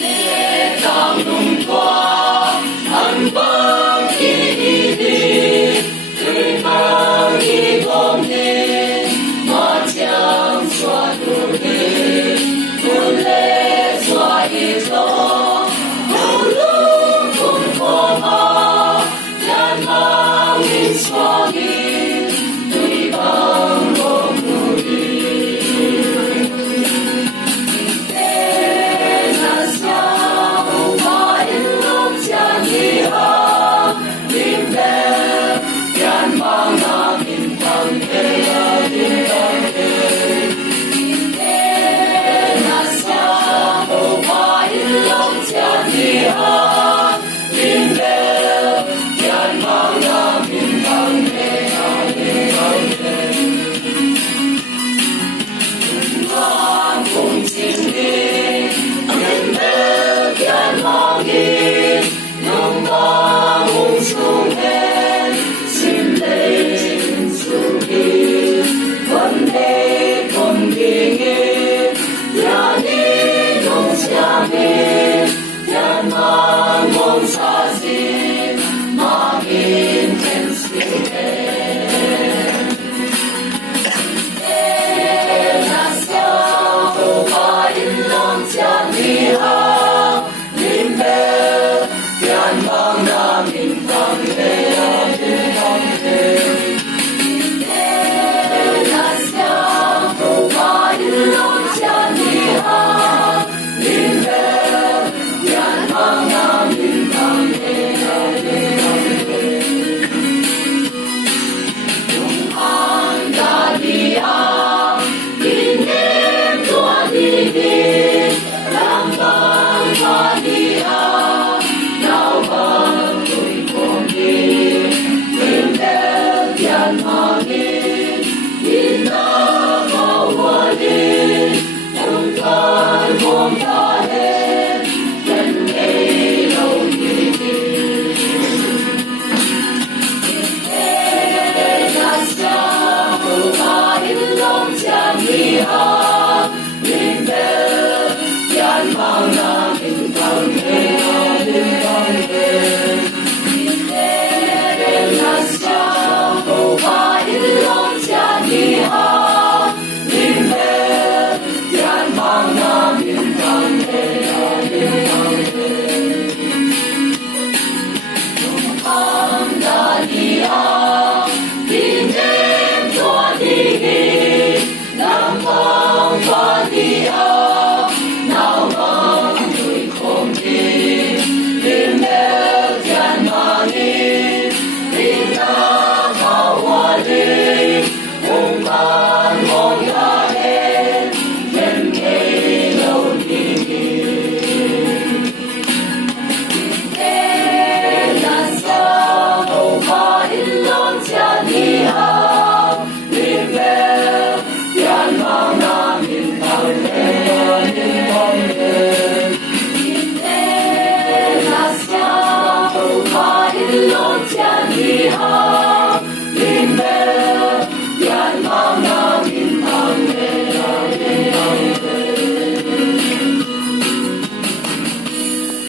Lễ tang lung qua an bang kỳ đi tươi mang đi bom đi mà chẳng xóa được đi buồn lệ xóa đi gió buồn lúc cùng qua mà nhàn mang đi xóa đi tươi mang bom đi Hãy subscribe cho kênh Ghiền Mì Gõ để không bỏ lỡ